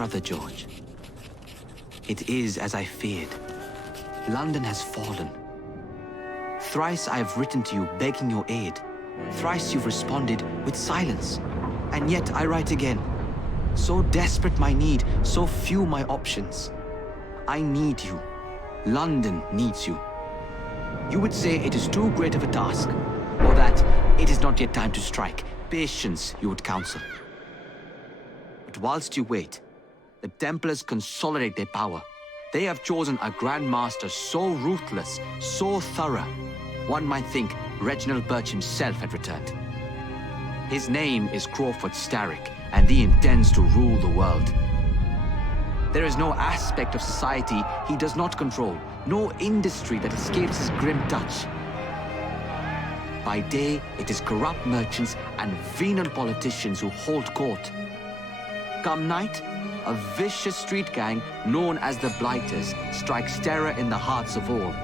brother George. It is as I feared. London has fallen. Thrice I have written to you begging your aid. Thrice you've responded with silence. And yet I write again. So desperate my need, so few my options. I need you. London needs you. You would say it is too great of a task, or that it is not yet time to strike. Patience, you would counsel. But whilst you wait, the Templars consolidate their power. They have chosen a Grand Master so ruthless, so thorough, one might think Reginald Birch himself had returned. His name is Crawford Starrick, and he intends to rule the world. There is no aspect of society he does not control, no industry that escapes his grim touch. By day, it is corrupt merchants and venal politicians who hold court. Come night, a vicious street gang known as the Blighters strikes terror in the hearts of all.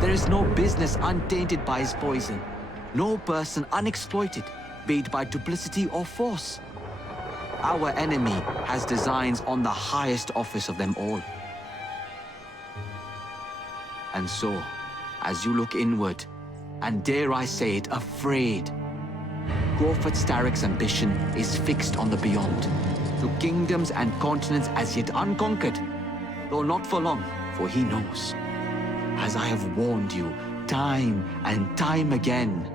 There is no business untainted by his poison, no person unexploited, be it by duplicity or force. Our enemy has designs on the highest office of them all. And so, as you look inward, and dare I say it, afraid, Crawford Starrick's ambition is fixed on the beyond, to kingdoms and continents as yet unconquered, though not for long, for he knows, as I have warned you time and time again,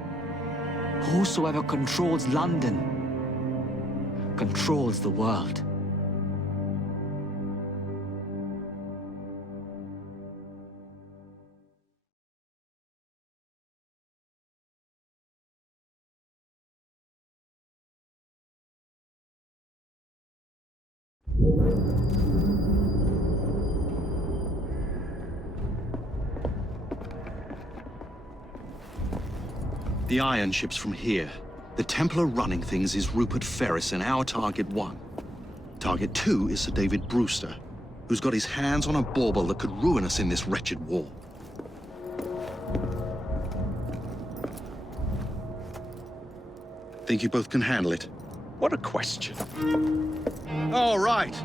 whosoever controls London controls the world. The iron ship's from here. The Templar running things is Rupert Ferris and our target 1. Target 2 is Sir David Brewster, who's got his hands on a bauble that could ruin us in this wretched war. Think you both can handle it? What a question. All right.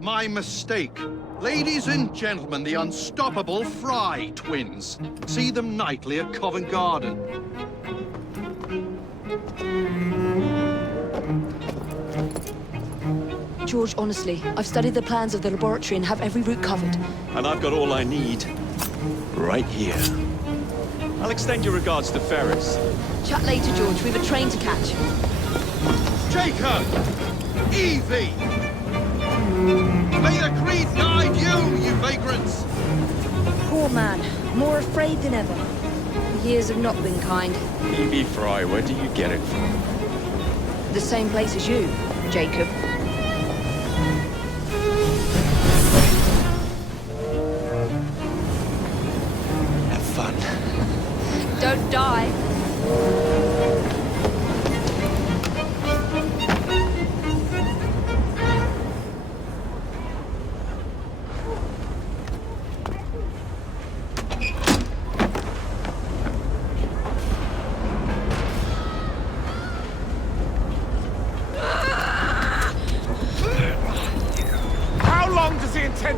My mistake. Ladies and gentlemen, the unstoppable Fry twins. See them nightly at Covent Garden. George, honestly, I've studied the plans of the laboratory and have every route covered. And I've got all I need right here. I'll extend your regards to Ferris. Chat later, George. We've a train to catch. Jacob! Evie! May the creed guide you, you vagrants! Poor man. More afraid than ever. The years have not been kind. Evie Fry, where do you get it from? The same place as you, Jacob. Have fun. Don't die.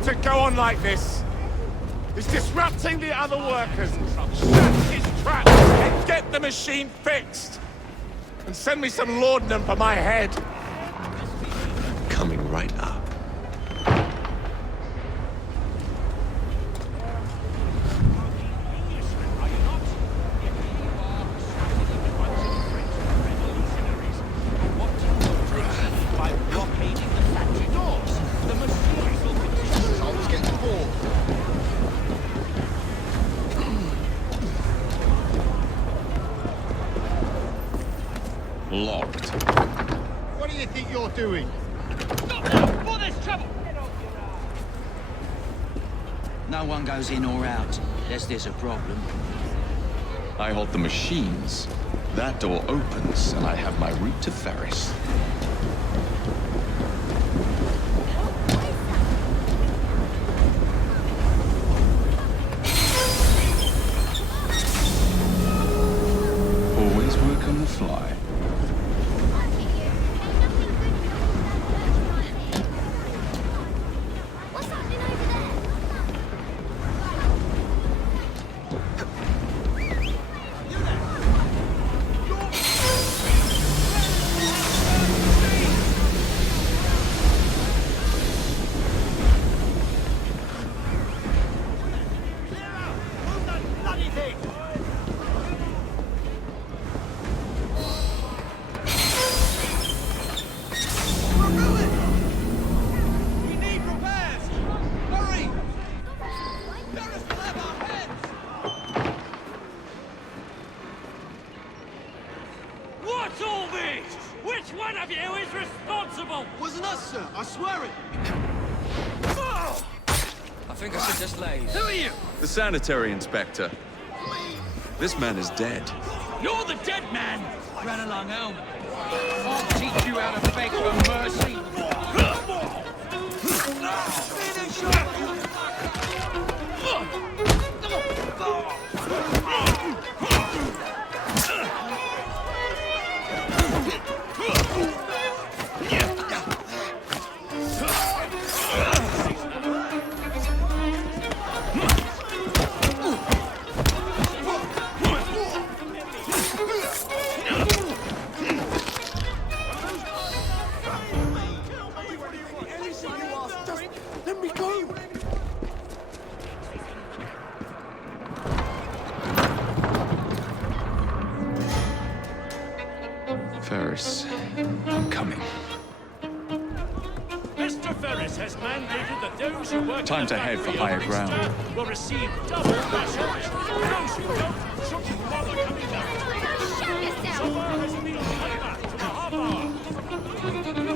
To go on like this. He's disrupting the other workers. Shut his trap and get the machine fixed. And send me some laudanum for my head. Coming right up. Locked. What do you think you're doing? Stop now, before there's trouble! No one goes in or out, unless there's a problem. I hold the machines. That door opens, and I have my route to Ferris. Always work on the fly. of you is responsible! Wasn't us, sir. I swear it. I think I should just leave. Who are you? The sanitary inspector. This man is dead. You're the dead man! Run along home. I'll teach you how to beg for mercy. Let me go. Ferris, I'm coming. Mr. Ferris has mandated that those who work Time in the to head for factory higher of ground. Brewster will receive double rations. Those who don't shouldn't bother coming down. Somewhere has been cut back to a half hour.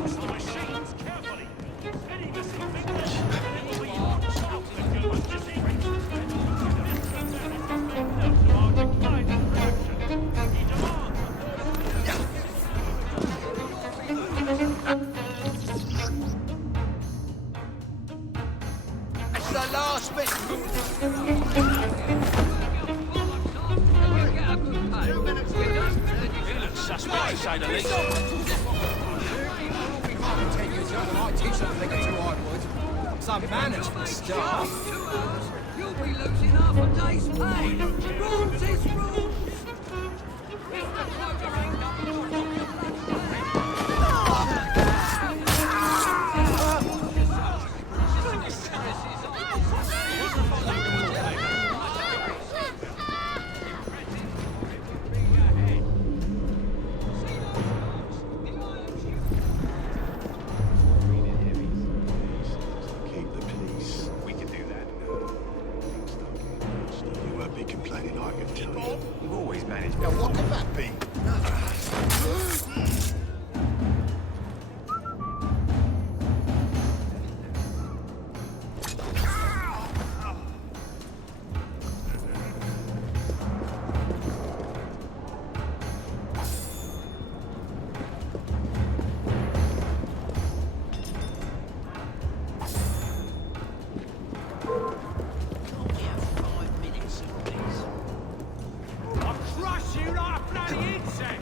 Use the machines carefully. Any missing fingers, they will be shot if you are dizzy. To our declining production, he demands That's the last bit. 2 minutes, we're done. suspect, to say the least. Take you to I teach them to think too hard, would. Some manners for a start. You'll be losing half a day's pay. Rules is rules. Keep the peace. We can do that. You won't be complaining, I can tell you. You've always managed. Now, what could that be? I'll crush you like a bloody insect!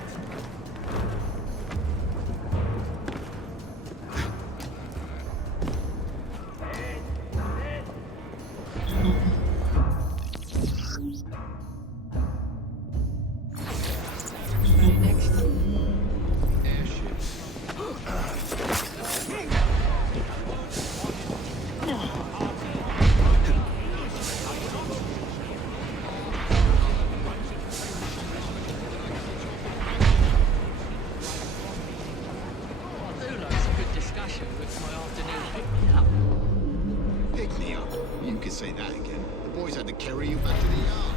It's a good discussion with my afternoon pick-me-up. Pick me up. You can say that again. The boys had to carry you back to the yard.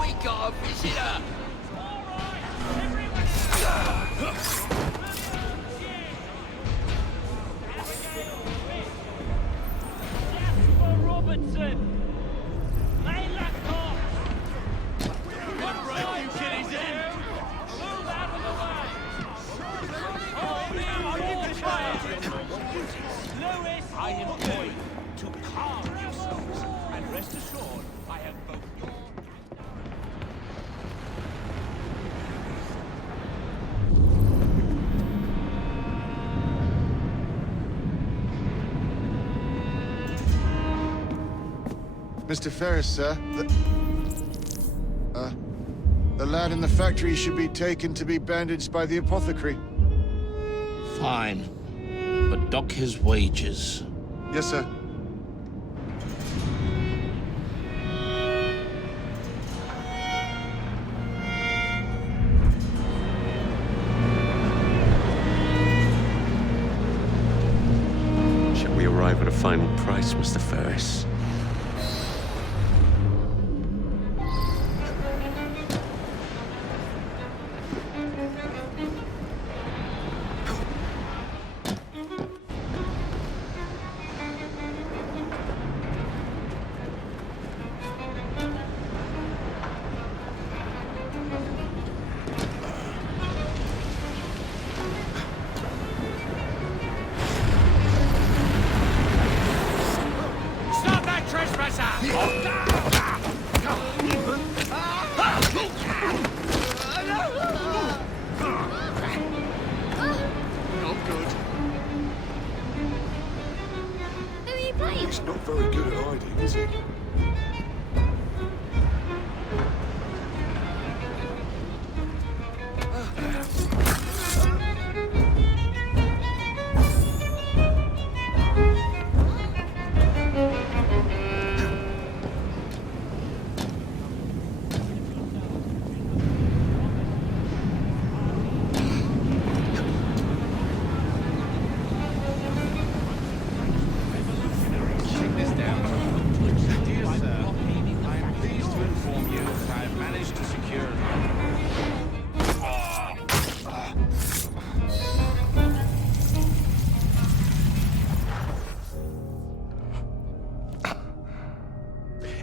We got a visitor! Robertson! Lay that off! What right you kiddies in? Move out of the way! Oh, Lewis, I implore you to calm yourselves and rest assured I have both your... Mr. Ferris, sir, the lad in the factory should be taken to be bandaged by the apothecary. Fine. But dock his wages. Yes, sir. Shall we arrive at a final price, Mr. Ferris? Not good. Who are you playing? He's not very good at hiding, is he?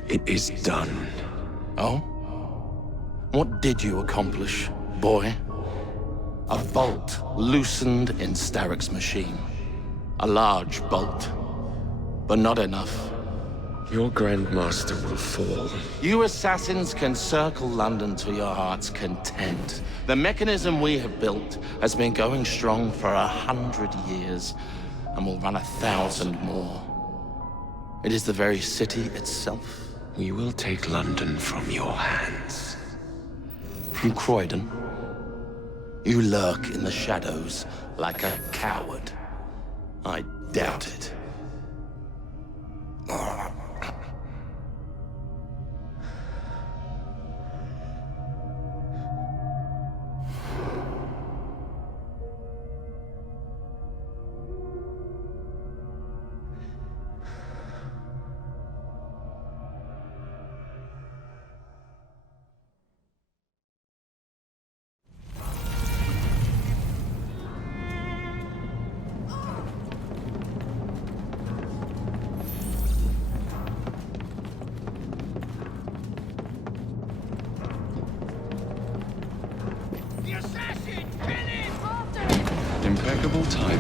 It is done. Oh? What did you accomplish, boy? A bolt loosened in Starrick's machine. A large bolt, but not enough. Your Grandmaster will fall. You assassins can circle London to your heart's content. The mechanism we have built has been going strong for 100 years, and will run 1,000 more. It is the very city itself. We will take London from your hands. From Croydon? You lurk in the shadows like a coward. I doubt it. Impeccable timing.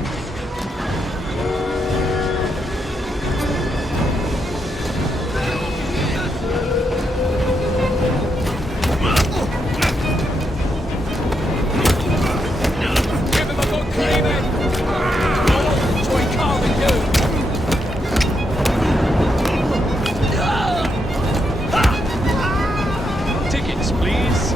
Give him a good cleaning! So he can't be you! Tickets, please.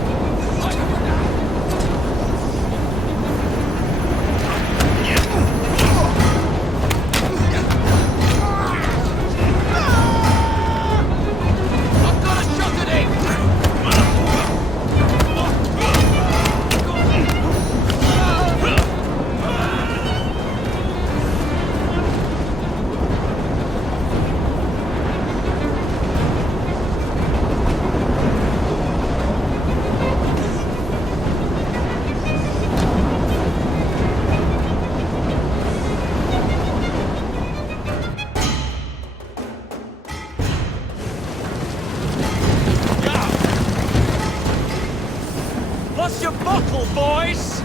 What's your bottle, boys?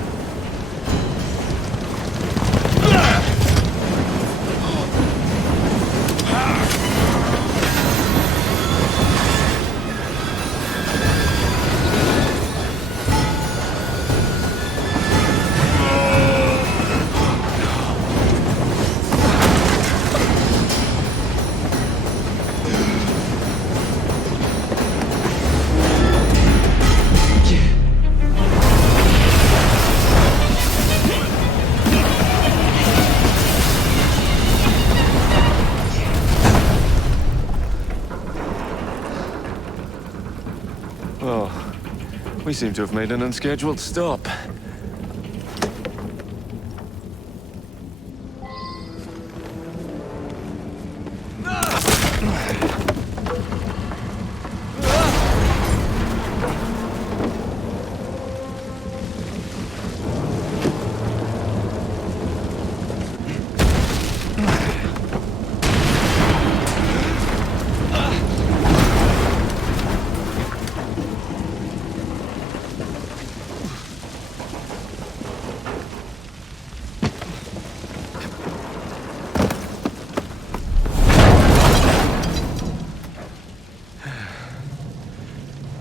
Oh, we seem to have made an unscheduled stop.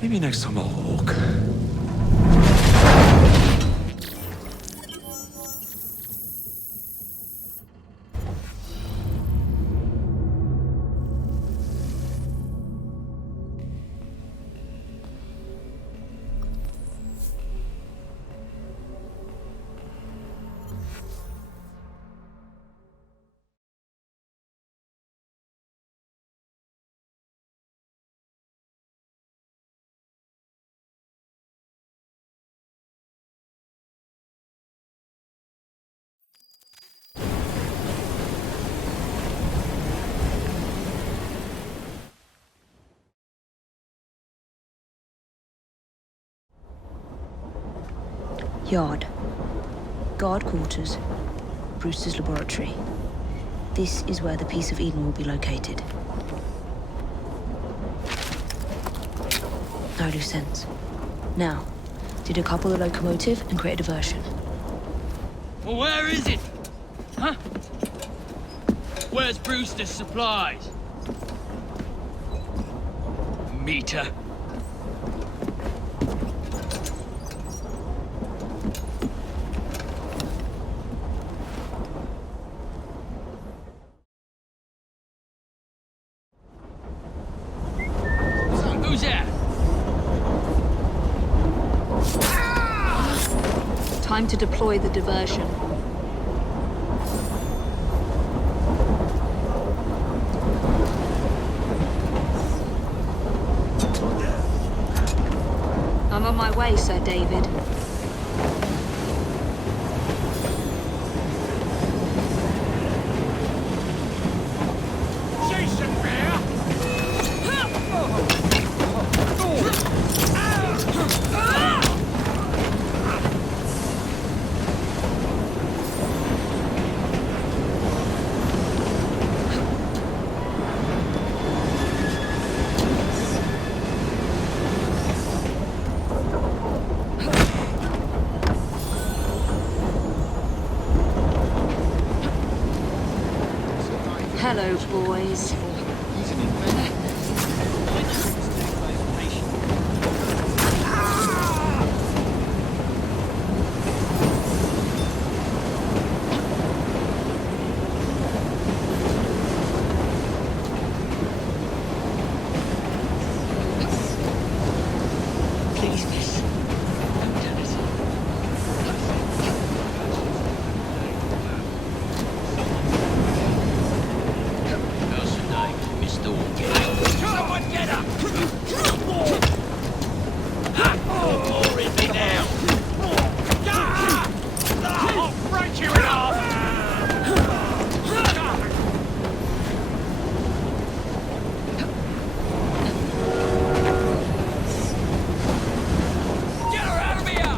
Maybe next time I'll walk. Yard. Guard quarters. Brewster's laboratory. This is where the piece of Eden will be located. No loose ends. Now, decouple the locomotive and create a diversion. Well, where is it? Huh? Where's Brewster's supplies? Meter. Who's that? Time to deploy the diversion. I'm on my way, Sir David. Jason Bear! Hello, boys. He's an inventor. Please, miss. Don't tell us. Mr. Someone get up! More in me now! I'll break you in half! Get her out of here!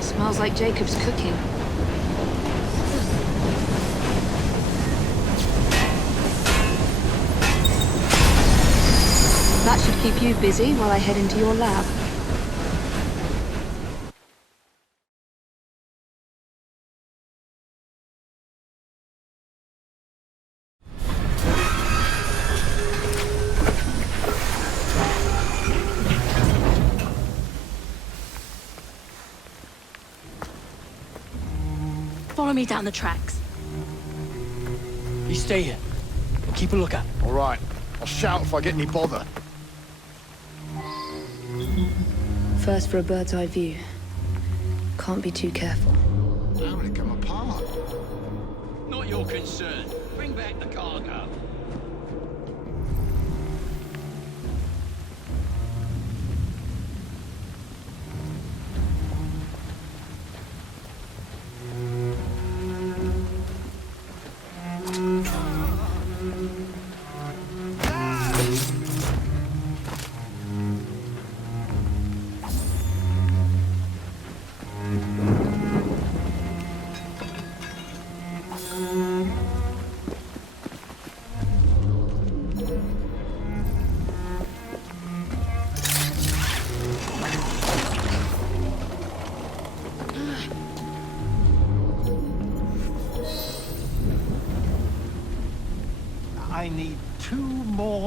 Smells like Jacob's cooking. That should keep you busy while I head into your lab. Follow me down the tracks. You stay here. Keep a lookout. All right. I'll shout if I get any bother. First for a bird's eye view. Can't be too careful. How did it come apart? Not your concern. Bring back the cargo.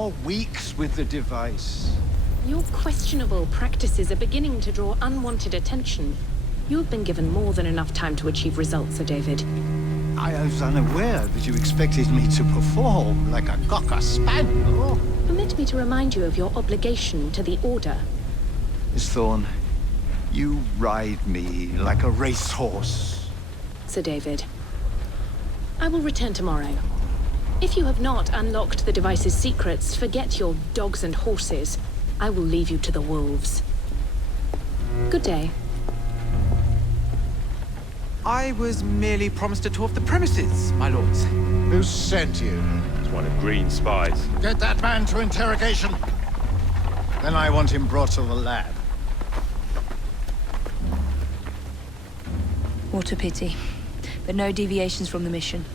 for weeks with the device. Your questionable practices are beginning to draw unwanted attention. You have been given more than enough time to achieve results, Sir David. I was unaware that you expected me to perform like a cocker spaniel. Permit me to remind you of your obligation to the Order. Miss Thorne, you ride me like a racehorse. Sir David. I will return tomorrow. If you have not unlocked the device's secrets, forget your dogs and horses. I will leave you to the wolves. Good day. I was merely promised a tour of the premises, my lords. Who sent you? It's one of Green's spies. Get that man to interrogation. Then I want him brought to the lab. What a pity. But no deviations from the mission.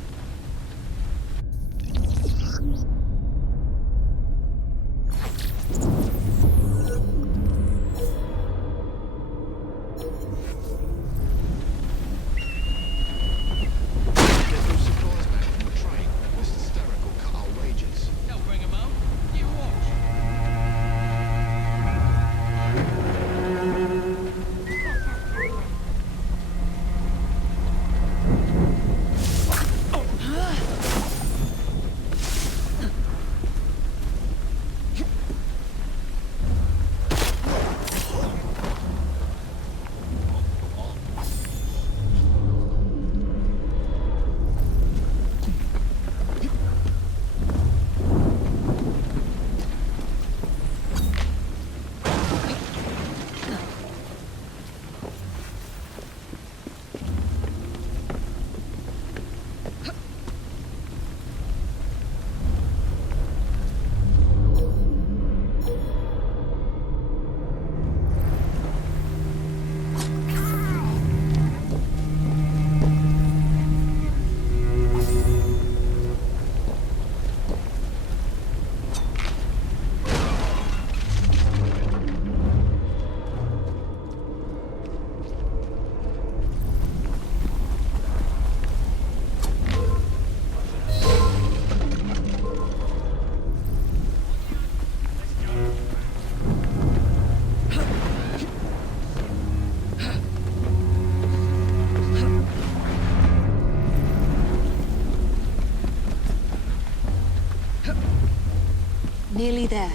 Nearly there.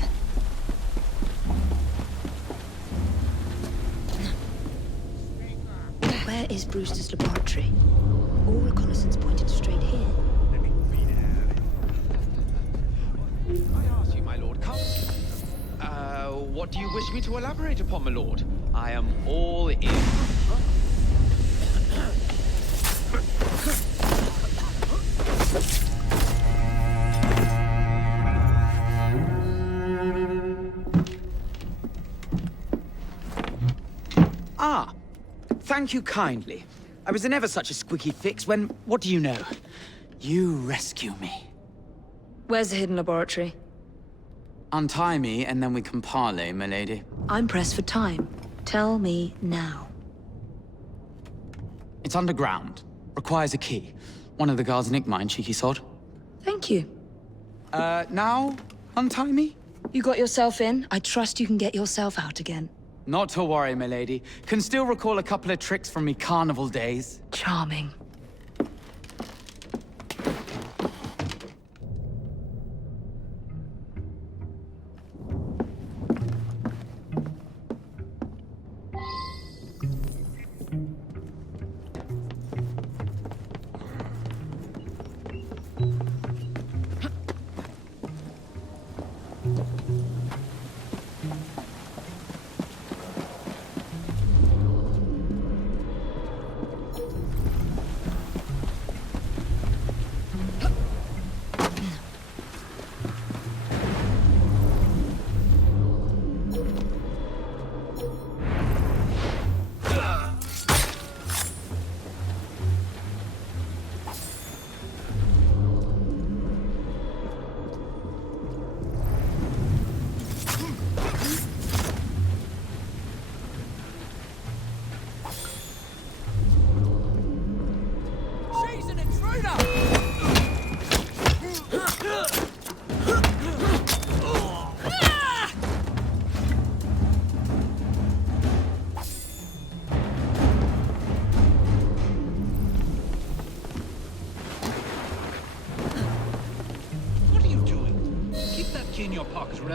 Where is Brewster's laboratory? All reconnaissance pointed straight here. I ask you, my lord, come. What do you wish me to elaborate upon, my lord? I am all in. Ah, thank you kindly. I was in ever such a squeaky fix when, what do you know? You rescue me. Where's the hidden laboratory? Untie me, and then we can parley, my lady. I'm pressed for time. Tell me now. It's underground. Requires a key. One of the guards nicked mine, cheeky sod. Thank you. Now? Untie me? You got yourself in. I trust you can get yourself out again. Not to worry, my lady. Can still recall a couple of tricks from me carnival days. Charming.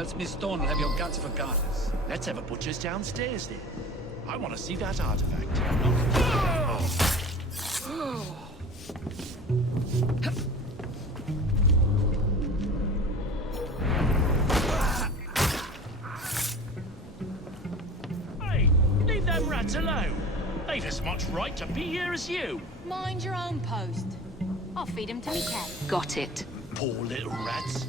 else Miss Thorne will have your guts for garters. Let's have a butcher's downstairs then. I want to see that artifact. Hey, leave them rats alone. They've as much right to be here as you. Mind your own post. I'll feed him to me cat. Got it. Poor little rats.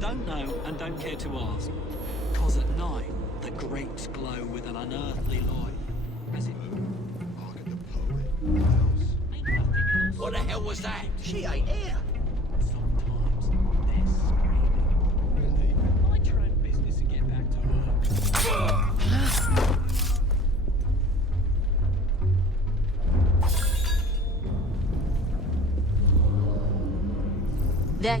Don't know and don't care to ask. 'Cause at night, the grates glow with an unearthly light. As it... What the hell was that? She ain't here. Sometimes they're screaming. Really? Mind your own business and get back to work. There.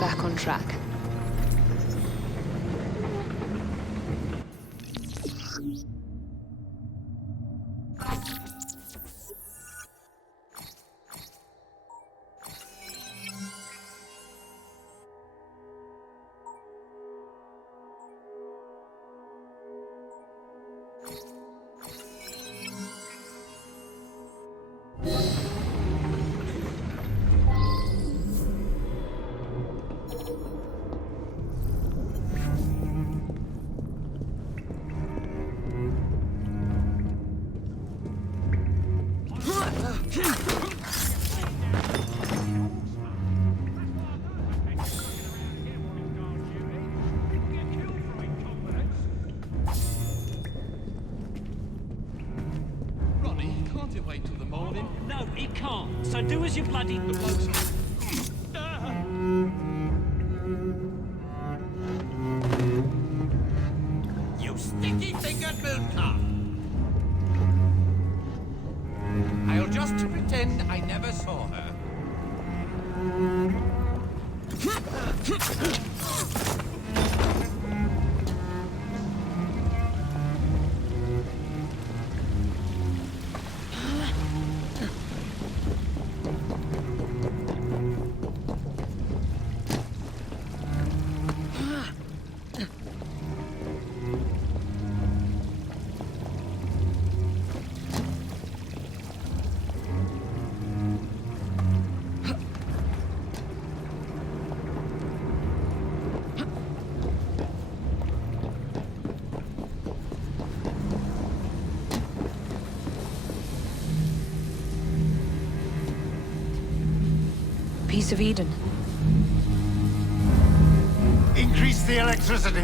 Back on track. Wait till the morning? No, he can't. So do as you bloody... The blokes... You sticky-fingered mooncock! I'll just pretend I never saw her. Piece of Eden. Increase the electricity.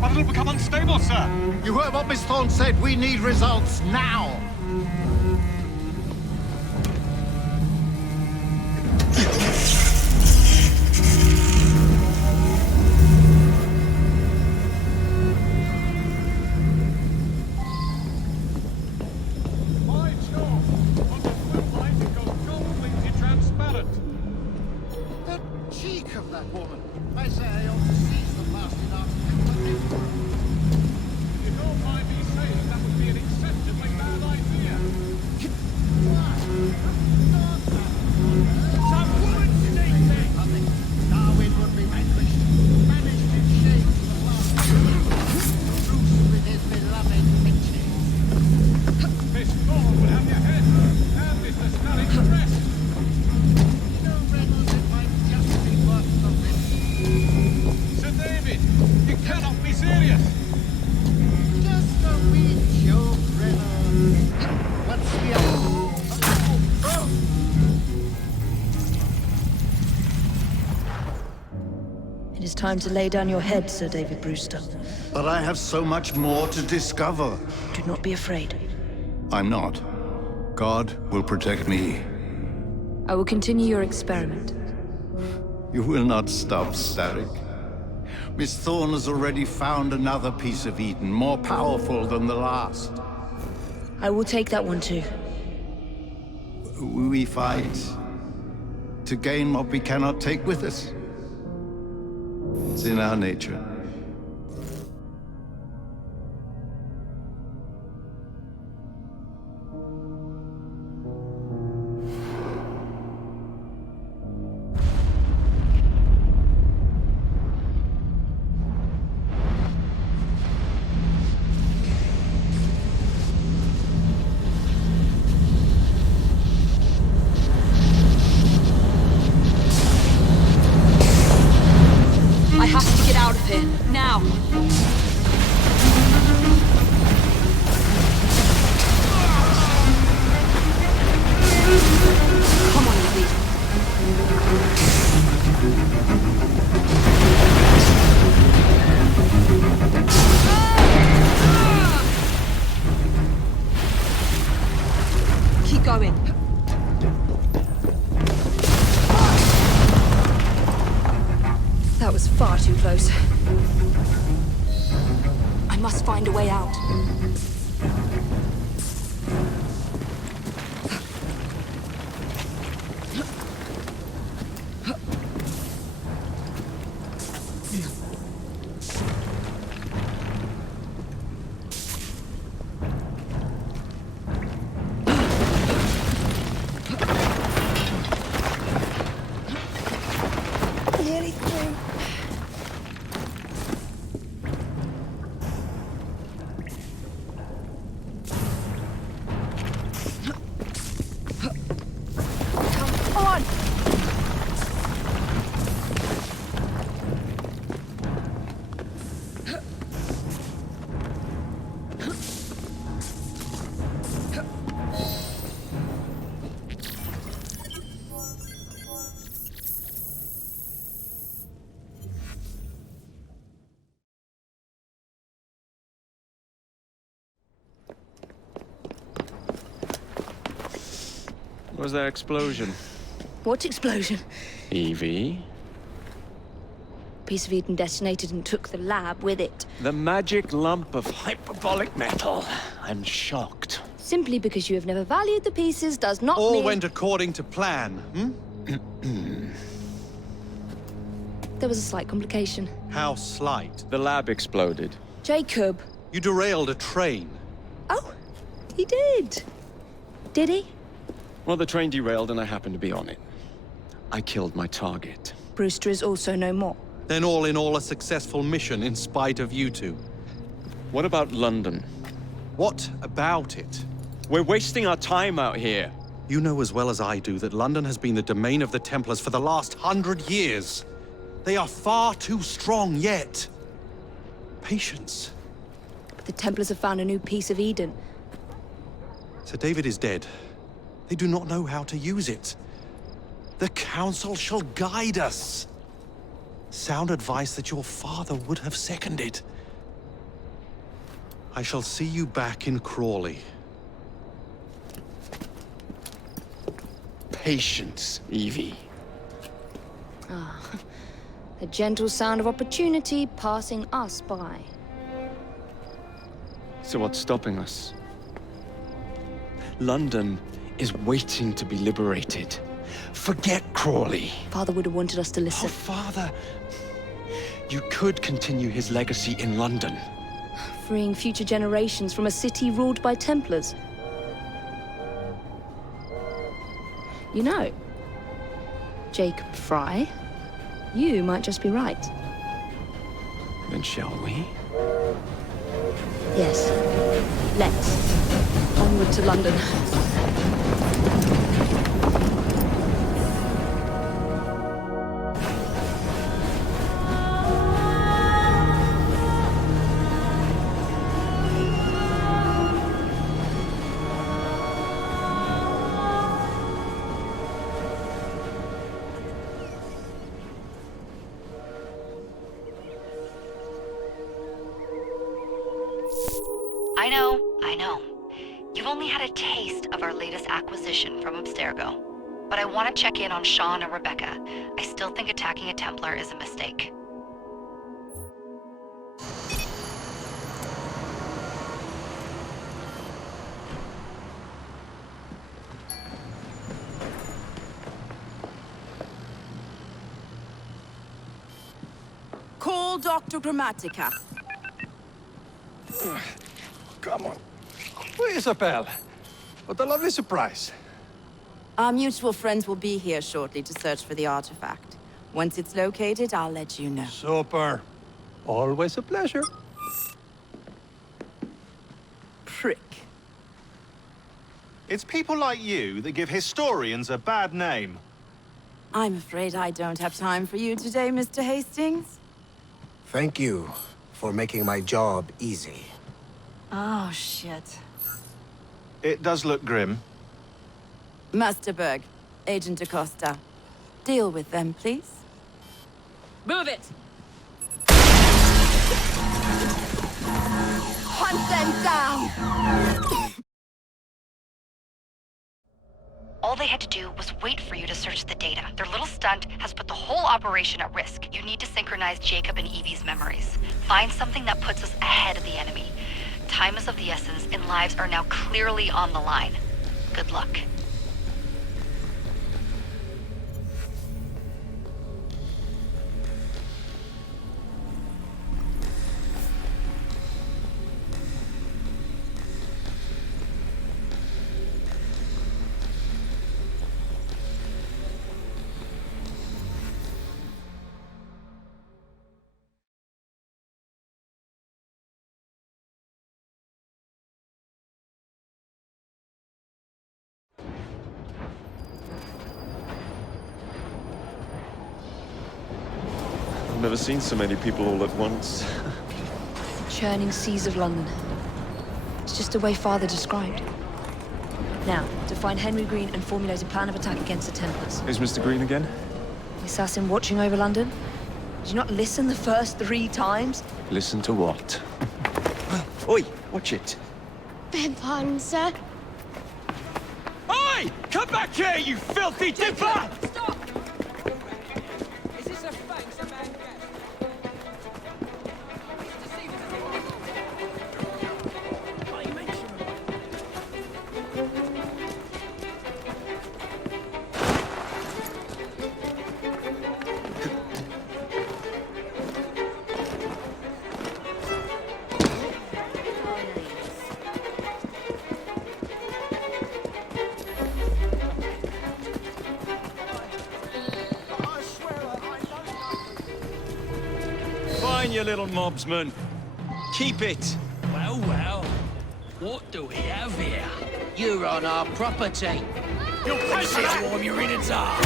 But it'll become unstable, sir. You heard what Miss Thorne said. We need results now. You don't mind me saying that would be an acceptably bad idea. is time to lay down your head, Sir David Brewster. But I have so much more to discover. Do not be afraid. I'm not. God will protect me. I will continue your experiment. You will not stop, Starrick. Miss Thorne has already found another piece of Eden, more powerful than the last. I will take that one too. We fight to gain what we cannot take with us. It's in our nature. I have to get out of here, now! Come on, Evie. Keep going. That was far too close. I must find a way out. Nearly through. Come on! What was that explosion? What explosion? Evie? Piece of Eden detonated and took the lab with it. The magic lump of hyperbolic metal. I'm shocked. Simply because you have never valued the pieces does not All mean... went according to plan, There was a slight complication. How slight? The lab exploded. Jacob. You derailed a train. Oh, he did. Did he? Well, the train derailed and I happened to be on it. I killed my target. Brewster is also no more. Then all in all a successful mission in spite of you two. What about London? What about it? We're wasting our time out here. You know as well as I do that London has been the domain of the Templars for the last 100 years. They are far too strong yet. Patience. The Templars have found a new piece of Eden. Sir David is dead. They do not know how to use it. The Council shall guide us. Sound advice that your father would have seconded. I shall see you back in Crawley. Patience, Evie. Ah, the gentle sound of opportunity passing us by. So what's stopping us? London is waiting to be liberated. Forget Crawley. Father would have wanted us to listen. Oh, Father. You could continue his legacy in London. Freeing future generations from a city ruled by Templars. You know, Jacob Fry, you might just be right. Then shall we? Yes. Let's. Onward to London. I know. You've only had a taste of our latest acquisition from Abstergo. But I want to check in on Sean and Rebecca. I still think attacking a Templar is a mistake. Call Dr. Grammatica. Come on. Isabel. What a lovely surprise. Our mutual friends will be here shortly to search for the artifact. Once it's located, I'll let you know. Super. Always a pleasure. Prick. It's people like you that give historians a bad name. I'm afraid I don't have time for you today, Mr. Hastings. Thank you for making my job easy. Oh, shit. It does look grim. Master Berg, Agent Acosta. Deal with them, please. Move it! Hunt them down! All they had to do was wait for you to search the data. Their little stunt has put the whole operation at risk. You need to synchronize Jacob and Evie's memories. Find something that puts us ahead of the enemy. Time is of the essence, and lives are now clearly on the line. Good luck. I've never seen so many people all at once. Churning seas of London. It's just the way Father described. Now, to find Henry Green and formulate a plan of attack against the Templars. Who's Mr. Green again? The assassin watching over London? Did you not listen the first 3 times? Listen to what? Oi, watch it. Beg pardon, sir. Oi! Come back here, you filthy dipper! Stop! Is this a thanks a man gets? Fine, you little mobsman. Keep it. Well, well. What do we have here? You're on our property. You'll pay for that! Warm your innards are.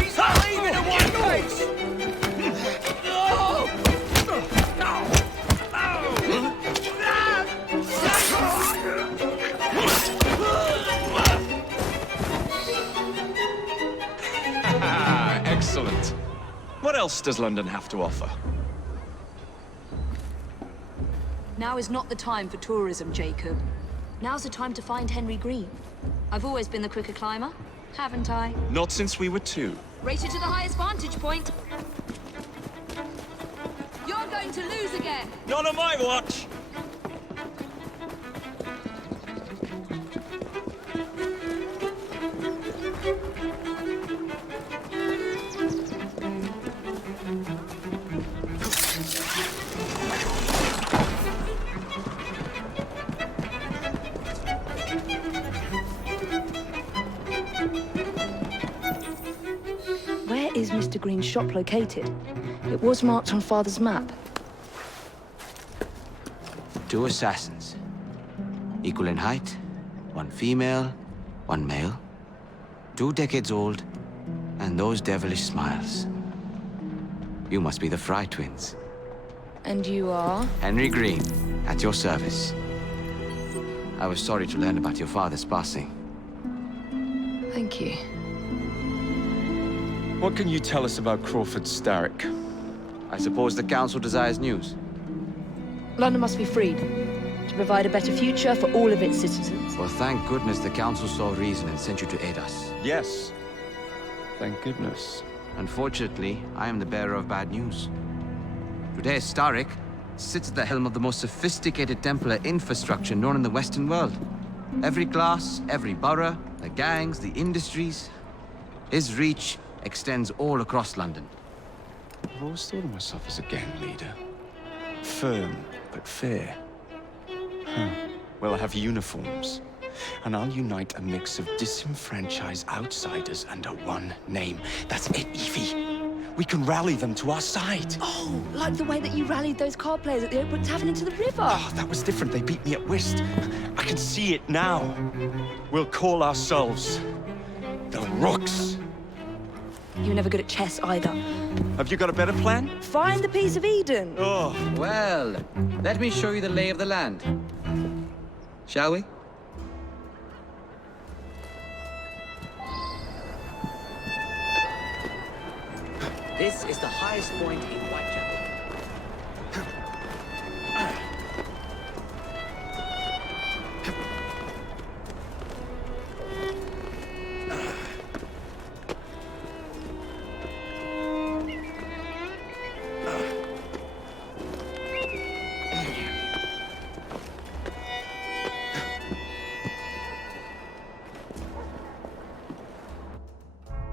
He's not leaving in one piece! Excellent. What else does London have to offer? Now is not the time for tourism, Jacob. Now's the time to find Henry Green. I've always been the quicker climber, haven't I? Not since we were 2. Rated to the highest vantage point. You're going to lose again. Not on my watch. Where is Mr. Green's shop located? It was marked on Father's map. 2 assassins. Equal in height. 1 female, 1 male. 2 decades old. And those devilish smiles. You must be the Fry twins. And you are? Henry Green, at your service. I was sorry to learn about your father's passing. Thank you. What can you tell us about Crawford Starrick? I suppose the Council desires news. London must be freed to provide a better future for all of its citizens. Well, thank goodness the Council saw reason and sent you to aid us. Yes. Thank goodness. Unfortunately, I am the bearer of bad news. Today, Starrick sits at the helm of the most sophisticated Templar infrastructure known in the Western world. Every class, every borough, the gangs, the industries. His reach extends all across London. I've always thought of myself as a gang leader. Firm, but fair. Huh. Well, I have uniforms. And I'll unite a mix of disenfranchised outsiders under one name. That's it, Evie. We can rally them to our side. Oh, like the way that you rallied those card players at the open tavern into the river. Oh, that was different. They beat me at whist. I can see it now. We'll call ourselves the Rooks. You were never good at chess either. Have you got a better plan? Find the piece of Eden. Oh. Well, let me show you the lay of the land. Shall we? This is the highest point in Whitechapel.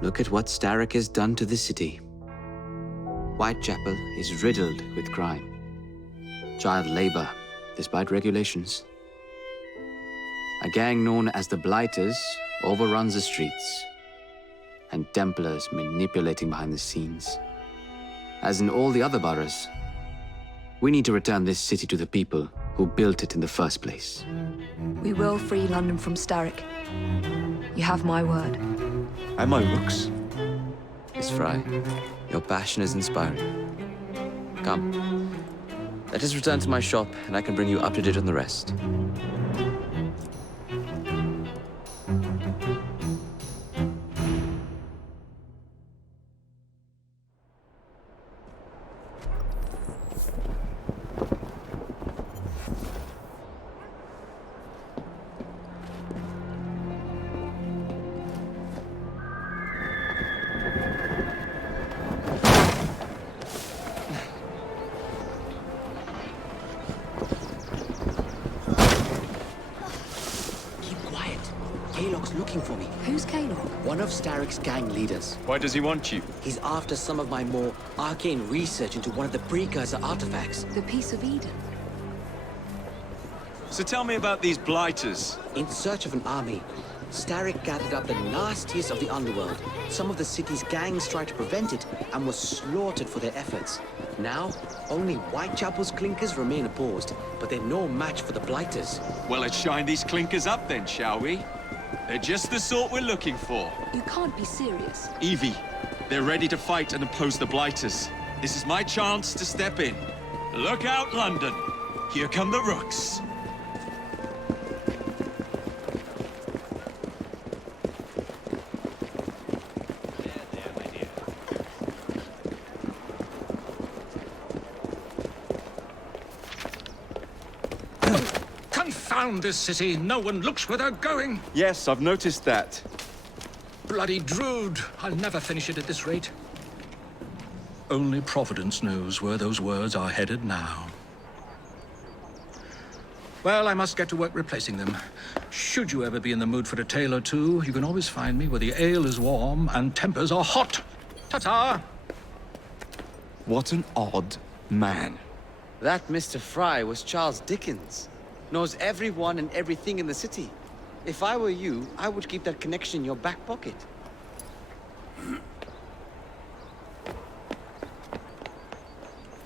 Look at what Starrick has done to the city. Whitechapel is riddled with crime. Child labor, despite regulations. A gang known as the Blighters overruns the streets, and Templars manipulating behind the scenes. As in all the other boroughs, we need to return this city to the people who built it in the first place. We will free London from Starrick. You have my word. Am I Rooks? Miss Fry, your passion is inspiring. Come, let us return to my shop, and I can bring you up to date on the rest. Looking for me. Who's Kalok? One of Starrick's gang leaders. Why does he want you? He's after some of my more arcane research into one of the precursor artifacts. The Piece of Eden. So tell me about these Blighters. In search of an army, Starrick gathered up the nastiest of the underworld. Some of the city's gangs tried to prevent it and were slaughtered for their efforts. Now, only Whitechapel's clinkers remain opposed, but they're no match for the Blighters. Well, let's shine these clinkers up then, shall we? They're just the sort we're looking for. You can't be serious. Evie, they're ready to fight and oppose the Blighters. This is my chance to step in. Look out, London. Here come the Rooks. Confound this city. No one looks where they're going. Yes, I've noticed that. Bloody Drood. I'll never finish it at this rate. Only Providence knows where those words are headed now. Well, I must get to work replacing them. Should you ever be in the mood for a tale or two, you can always find me where the ale is warm and tempers are hot. Ta-ta! What an odd man. That Mr. Fry was Charles Dickens. Knows everyone and everything in the city. If I were you, I would keep that connection in your back pocket.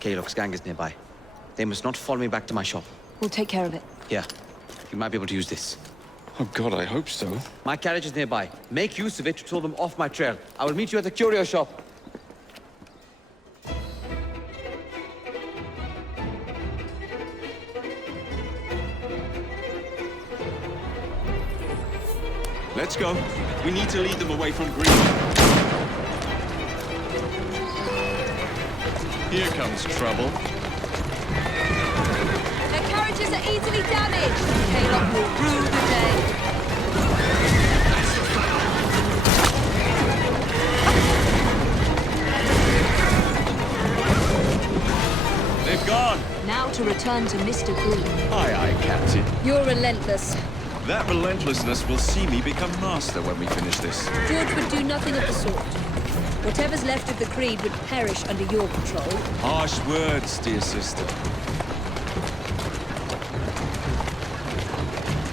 Kalok's gang is nearby. They must not follow me back to my shop. We'll take care of it. Here, you might be able to use this. Oh God, I hope so. My carriage is nearby. Make use of it to throw them off my trail. I will meet you at the curio shop. Let's go. We need to lead them away from Green. Here comes trouble. Their carriages are easily damaged. Kalok will rue the day. They've gone. Now to return to Mr. Green. Aye, aye, Captain. You're relentless. That relentlessness will see me become master when we finish this. George would do nothing of the sort. Whatever's left of the Creed would perish under your control. Harsh words, dear sister.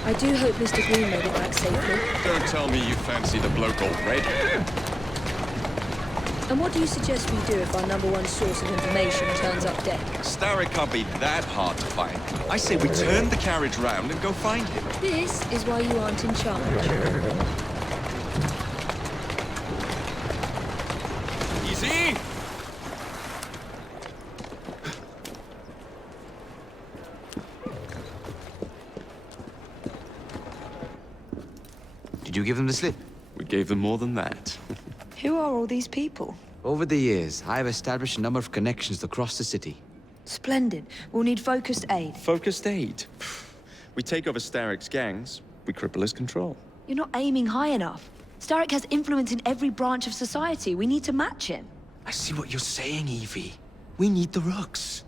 I do hope Mr. Green made it back safely. Don't tell me you fancy the bloke all red. And what do you suggest we do if our #1 source of information turns up dead? Starrick can't be that hard to find. I say we turn the carriage round and go find him. This is why you aren't in charge. Easy! Did you give them the slip? We gave them more than that. Who are all these people? Over the years, I have established a number of connections across the city. Splendid. We'll need focused aid. Focused aid? We take over Starrick's gangs, we cripple his control. You're not aiming high enough. Starrick has influence in every branch of society. We need to match him. I see what you're saying, Evie. We need the Rooks.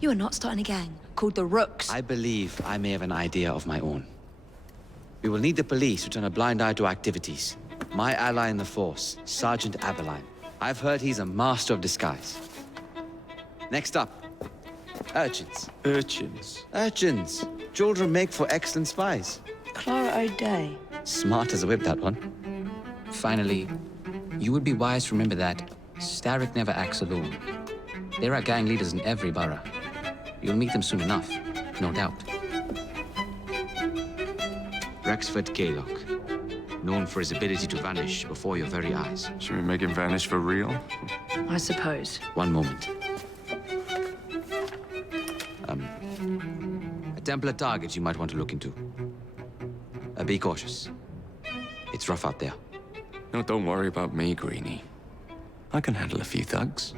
You are not starting a gang called the Rooks. I believe I may have an idea of my own. We will need the police to turn a blind eye to activities. My ally in the force, Sergeant Aberline. I've heard he's a master of disguise. Next up, urchins. Urchins? Urchins. Children make for excellent spies. Clara O'Day. Smart as a whip, that one. Finally, you would be wise to remember that Starrick never acts alone. There are gang leaders in every borough. You'll meet them soon enough, no doubt. Rexford Kalok, known for his ability to vanish before your very eyes. Should we make him vanish for real? I suppose. One moment. A Templar target you might want to look into. Be cautious. It's rough out there. No, don't worry about me, Greenie. I can handle a few thugs.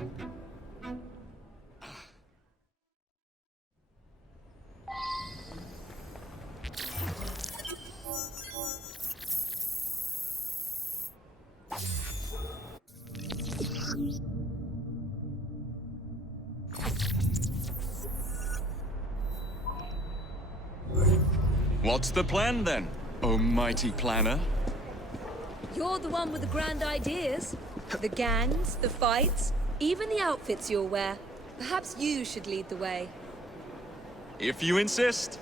What's the plan, then, oh mighty planner? You're the one with the grand ideas. The gangs, the fights, even the outfits you'll wear. Perhaps you should lead the way. If you insist.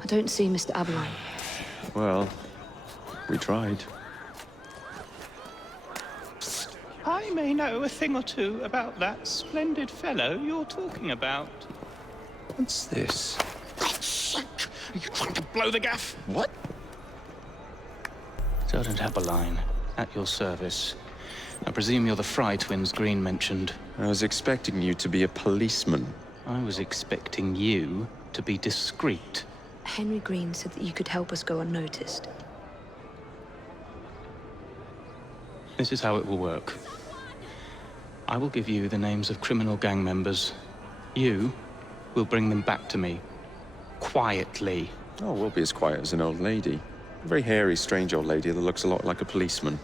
I don't see Mr. Aberline. Well, we tried. I may know a thing or two about that splendid fellow you're talking about. What's this? God's sake! Are you trying to blow the gaff? What? Sergeant Aberline, at your service. I presume you're the Fry twins Green mentioned. I was expecting you to be a policeman. I was expecting you to be discreet. Henry Green said that you could help us go unnoticed. This is how it will work. I will give you the names of criminal gang members. You will bring them back to me. Quietly. Oh, we'll be as quiet as an old lady. A very hairy, strange old lady that looks a lot like a policeman.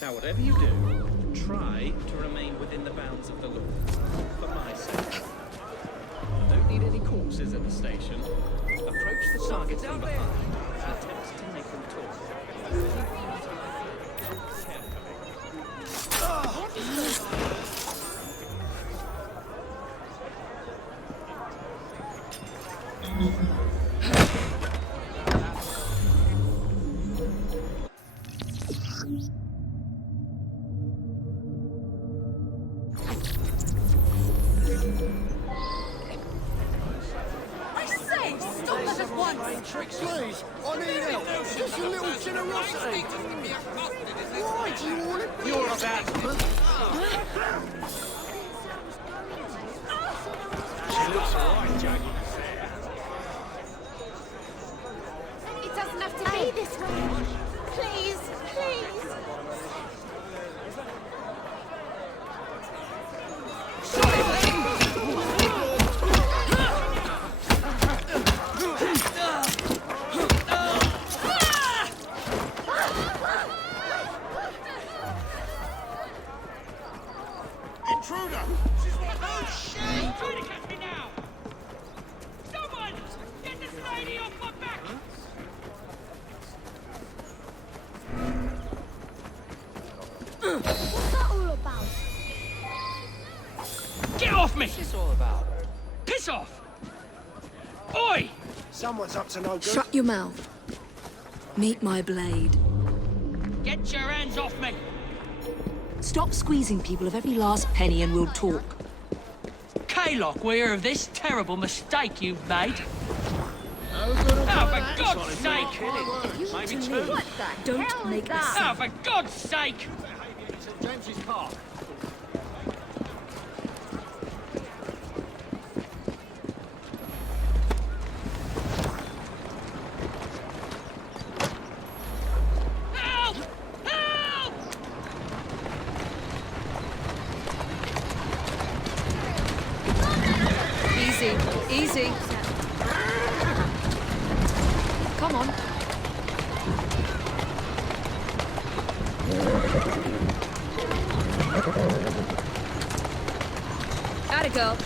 Now, whatever you do, try to remain within the bounds of the law. For my sake. I don't need any corpses at the station. Approach the targets from behind and attempt to make them talk. Please, I need help. Just a little generosity. Why do you want it? You're about She looks alright, Jack. It doesn't have to be this way. Please, please. Intruder! Oh, shit! Try to catch me now! Someone! Get this lady off my back! What's that all about? Get off me! What's this all about? Piss off! Oi! Someone's up to no good. Shut your mouth. Meet my blade. Get your hands off me! Stop squeezing people of every last penny and we'll talk. Kaylock, we hear of this terrible mistake you've made. No good Oh, for God's sake! Maybe two. What the hell is that? Oh, for God's sake! St. James's Park. Help! Help! Easy, easy. Come on. Atta girl.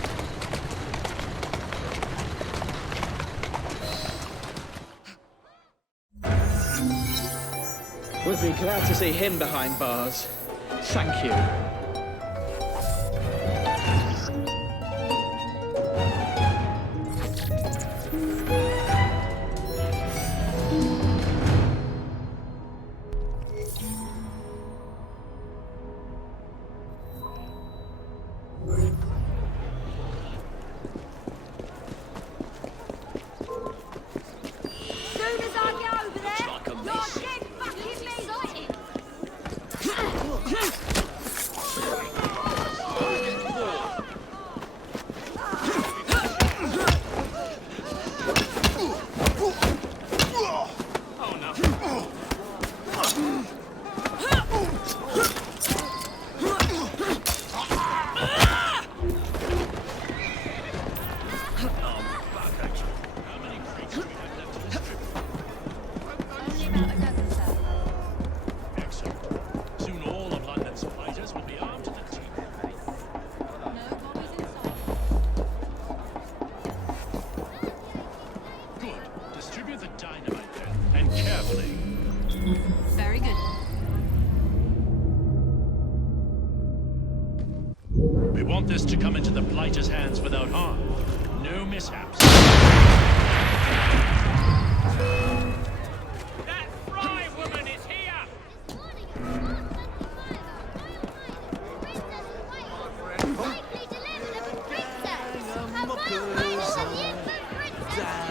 We'd be glad to see him behind bars. Thank you. Soon as I get over there, you're dead fucking me. Soon all of London's fighters will be armed to the teeth. Good. Distribute the dynamite then, and carefully. Very good. We want this to come into the Blighter's hands without harm. No mishaps. That fry woman is here! Princess! Her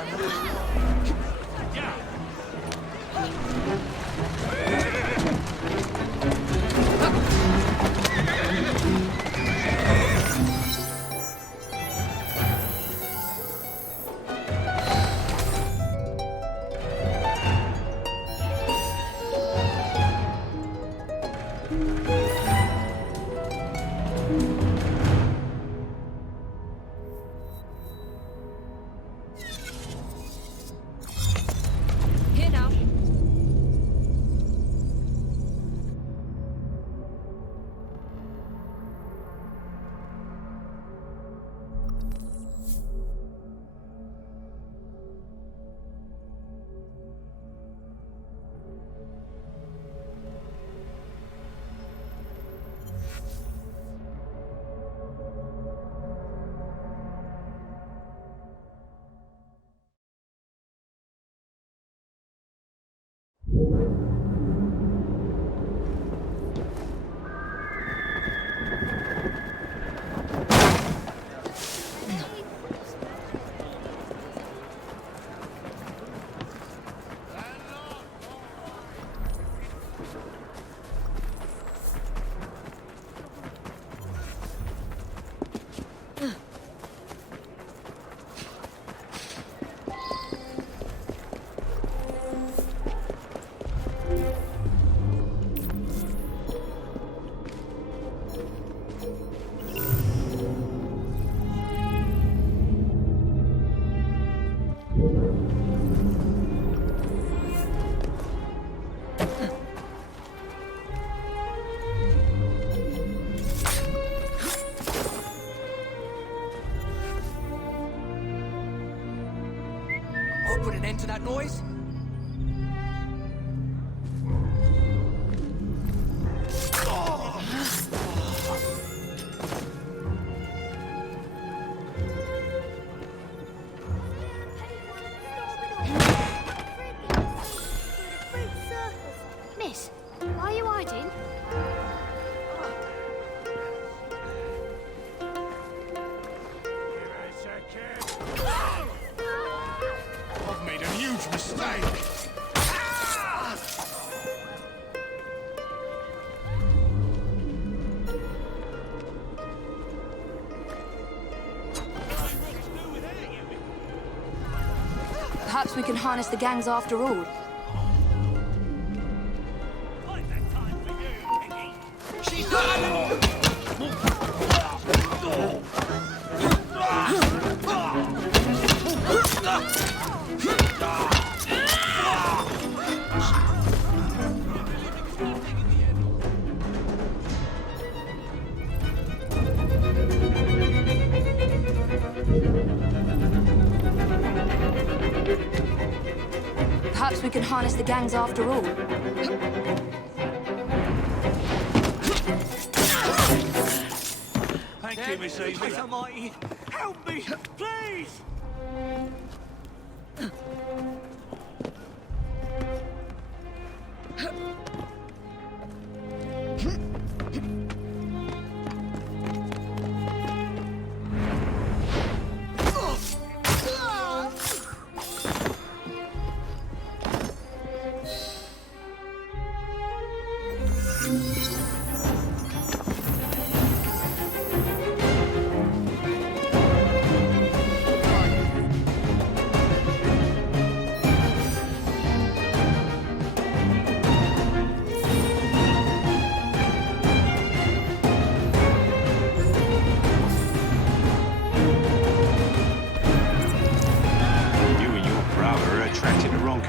I'll put an end to that noise. Miss, why are you hiding? I've made a huge mistake. Perhaps we can harness the gangs after all. Perhaps we can harness the gangs after all. Thank you, Miss Evie. Please, Almighty, help me, please!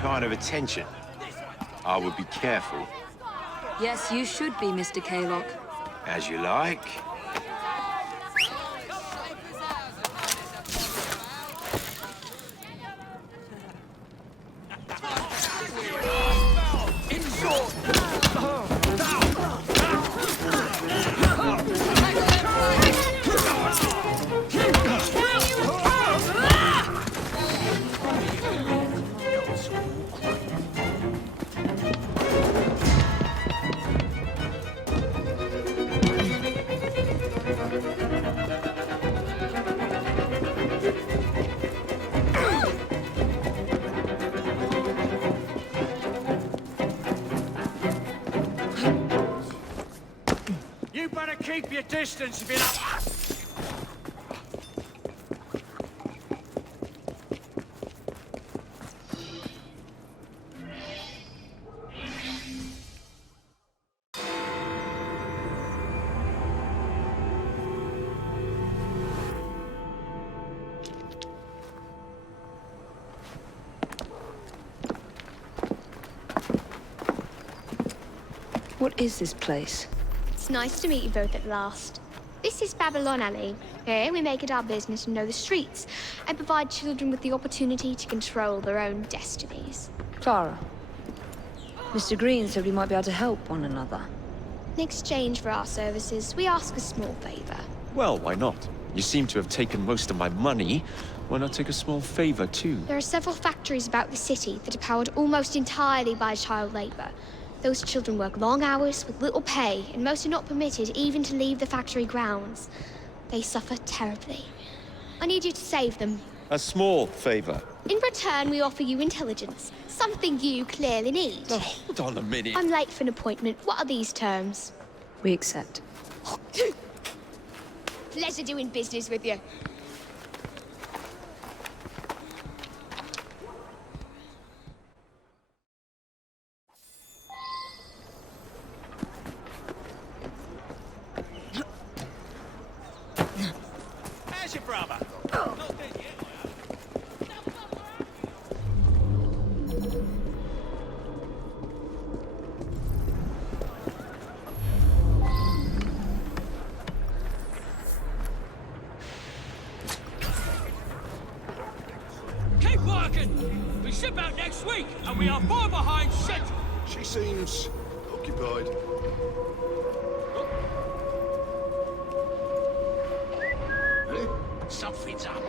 Kind of attention. I would be careful. Yes, you should be, Mr. Kaylock. As you like. You better keep your distance if you're not... What is this place? It's nice to meet you both at last. This is Babylon Alley. Here we make it our business to know the streets and provide children with the opportunity to control their own destinies. Clara. Mr. Green said we might be able to help one another. In exchange for our services, we ask a small favor. Well, why not? You seem to have taken most of my money. Why not take a small favor, too? There are several factories about the city that are powered almost entirely by child labor. Those children work long hours with little pay, and most are not permitted even to leave the factory grounds. They suffer terribly. I need you to save them. A small favor. In return, we offer you intelligence. Something you clearly need. Oh, hold on a minute. I'm late for an appointment. What are these terms? We accept. Pleasure doing business with you. How's your brother? Not dead yet. Keep working! We ship out next week, and we are far behind schedule. She seems occupied. Something's up.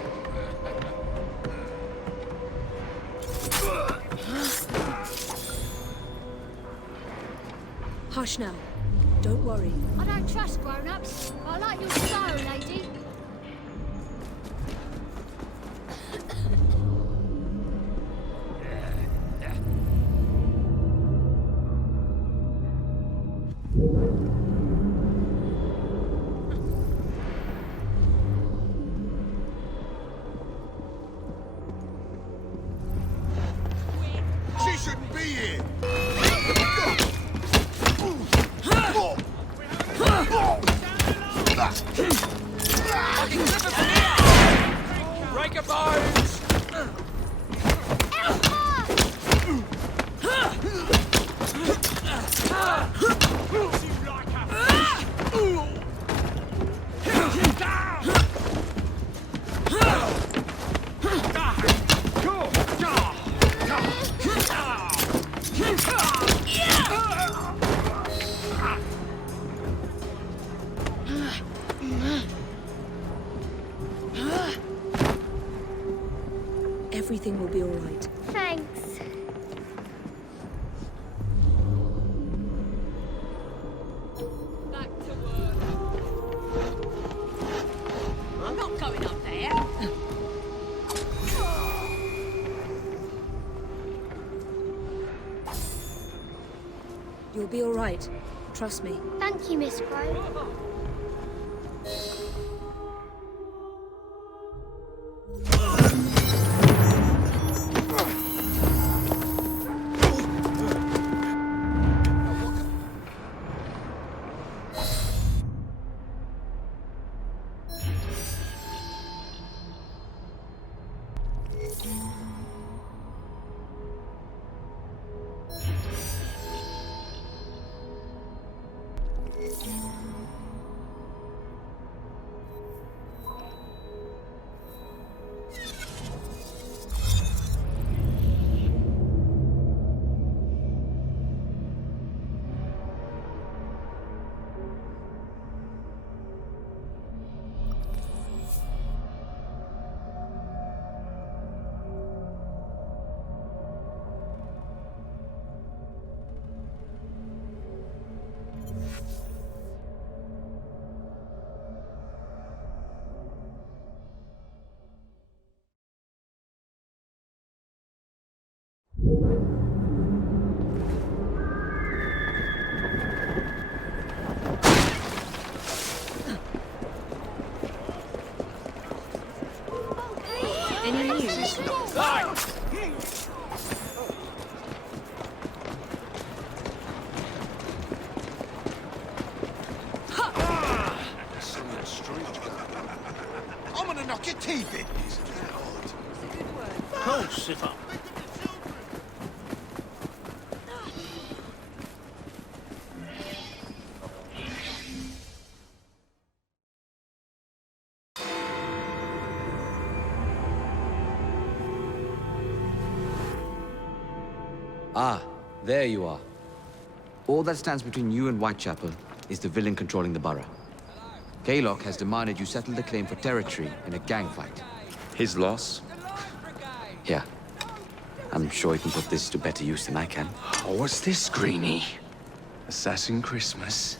Hush now. Don't worry. I don't trust grown-ups. I like your style, lady. She shouldn't be here. Break a bones! Everything will be all right. Thanks. Back to work. I'm not going up there. You'll be all right. Trust me. Thank you, Miss Crow. Any news? Something strange going on. I'm gonna knock your teeth in. Of course, if I... Ah, there you are. All that stands between you and Whitechapel is the villain controlling the borough. Kaylock has demanded you settle the claim for territory in a gang fight. His loss? Yeah. I'm sure he can put this to better use than I can. Oh, what's this, Greenie? Assassin Christmas?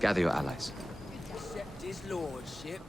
Gather your allies. Accept his lordship.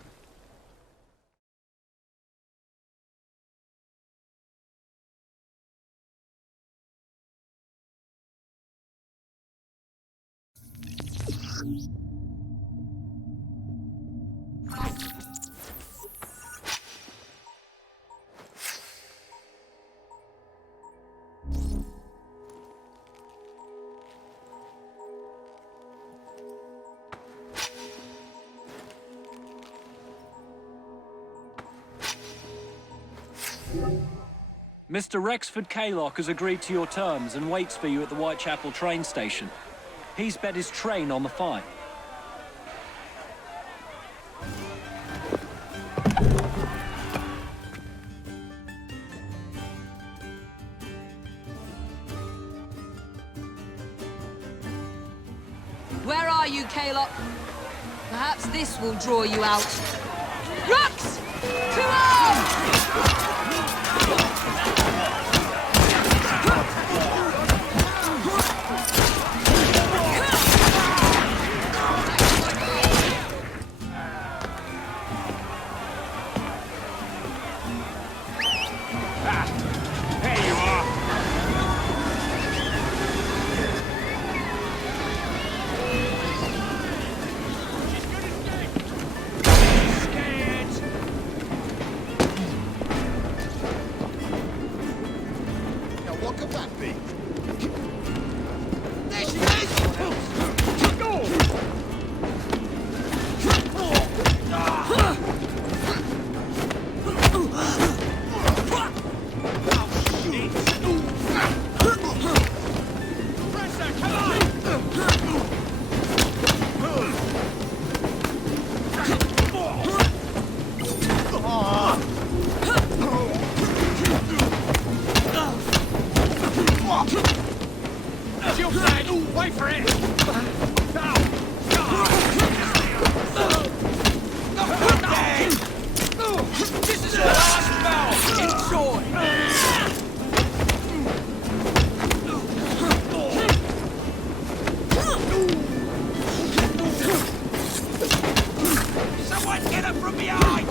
Mr. Rexford Kaylock has agreed to your terms and waits for you at the Whitechapel train station. He's bet his train on the fight. Where are you, Kaylock? Perhaps this will draw you out. Rux! To arms! Wait for it! This is your last bout! Enjoy! Someone get him from behind!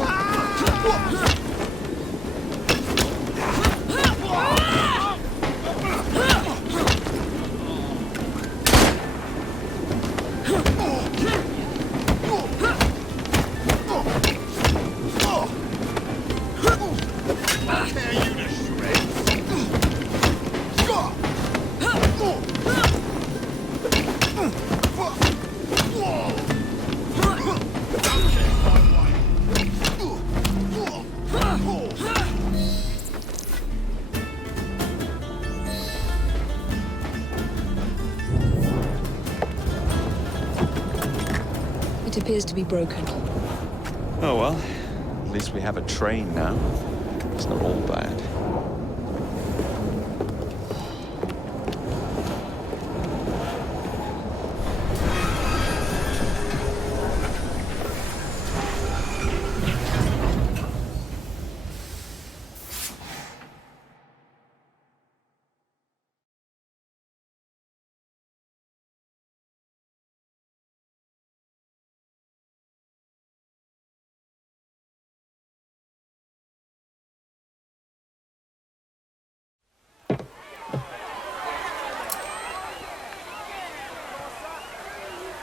It appears to be broken. Oh well, at least we have a train now. It's not all bad.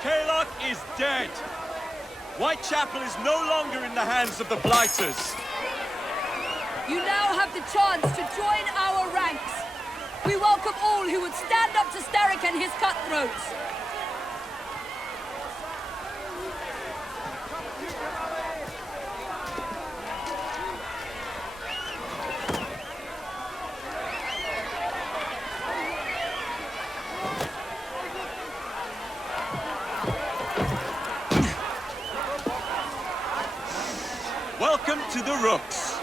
Kaylock is dead. Whitechapel is no longer in the hands of the Blighters. You now have the chance to join our ranks. We welcome all who would stand up to Starrick and his cutthroats. Welcome to the Rooks.